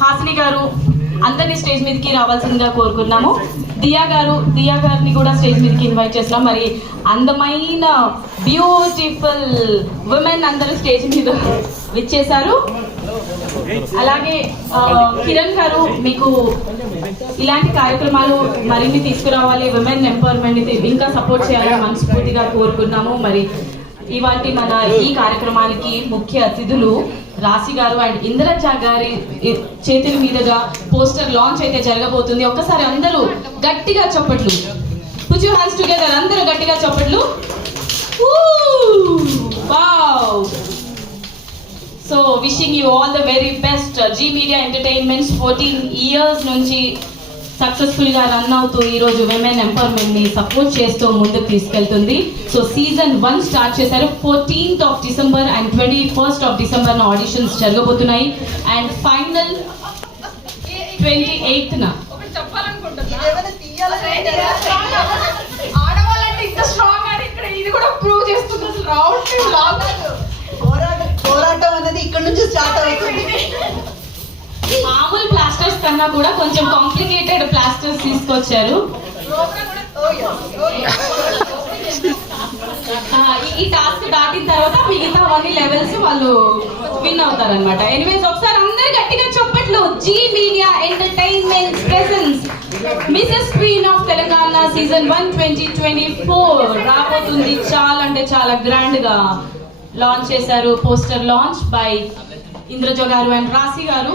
హాసిని గారు అందరినీ స్టేజ్ మీదకి రావాల్సిందిగా కోరుకున్నాము. దియా గారిని కూడా స్టేజ్ మీదకి ఇన్వైట్ చేస్తున్నాం. మరి అందమైన బ్యూటిఫుల్ ఉమెన్ అందరూ స్టేజ్ మీద విచ్చేశారు. అలాగే కిరణ్ గారు మీకు ఇలాంటి కార్యక్రమాలు మరిన్ని తీసుకురావాలి, విమెన్ ఎంపవర్మెంట్ ఇంకా సపోర్ట్ చేయాలని మనస్ఫూర్తిగా కోరుకున్నాము. మరి ఇవాటి మన ఈ కార్యక్రమానికి ముఖ్య అతిథులు రాశి గారు అండ్ ఇంద్రజ గారి చేతుల మీదుగా పోస్టర్ లాంచ్ అయితే జరగబోతుంది. ఒక్కసారి అందరూ గట్టిగా చప్పట్లు, పుట్ యువర్ హ్యాండ్స్ టుగెదర్, అందరూ గట్టిగా చప్పట్లు. Wow! So wishing you all the very best. Zee media entertainments 14 years నుంచి సక్సెస్ఫుల్ గా రన్ అవుతూ ఈ రోజు విమెన్ ఎంపవర్మెంట్ ని సపోర్ట్ చేస్తూ ముందుకు తీసుకెళ్తుంది. సో సీజన్ 1 స్టార్ట్ చేశారు. 14th of December and 21st of December auditions జరగబోతున్నాయి. అండ్ ఫైనల్ 28th ఆడవాళ్ళంటే ఇంత స్ట్రాంగ్ అని ఇక్కడ ఇది కూడా ప్రూవ్ చేస్తుంది. అసలు పోరాటం అనేది ఇక్కడ నుంచి స్టార్ట్ అవుతుంది. మామూలు ప్లాస్టర్స్ కన్నా కూడా కొంచెం కాంప్లికేటెడ్ ప్లాస్టర్స్ తీసుకొచ్చారు. ఈ టాస్క్ దాటిన తర్వాత మిగతా అన్ని లెవెల్స్ వాళ్ళు విన్ అవుతారనమాట. ఎనీవేస్ ఒకసారి అందరు గట్టిగా చెప్పట్లు. Zee media entertainment presence Mrs queen of Telangana season 1 2024 రాబోతుంది. చాలా అంటే చాలా గ్రాండ్ గా లాంచ్ చేశారు. పోస్టర్ లాంచ్ బై ఇంద్రజ గారు అండ్ రాశి గారు.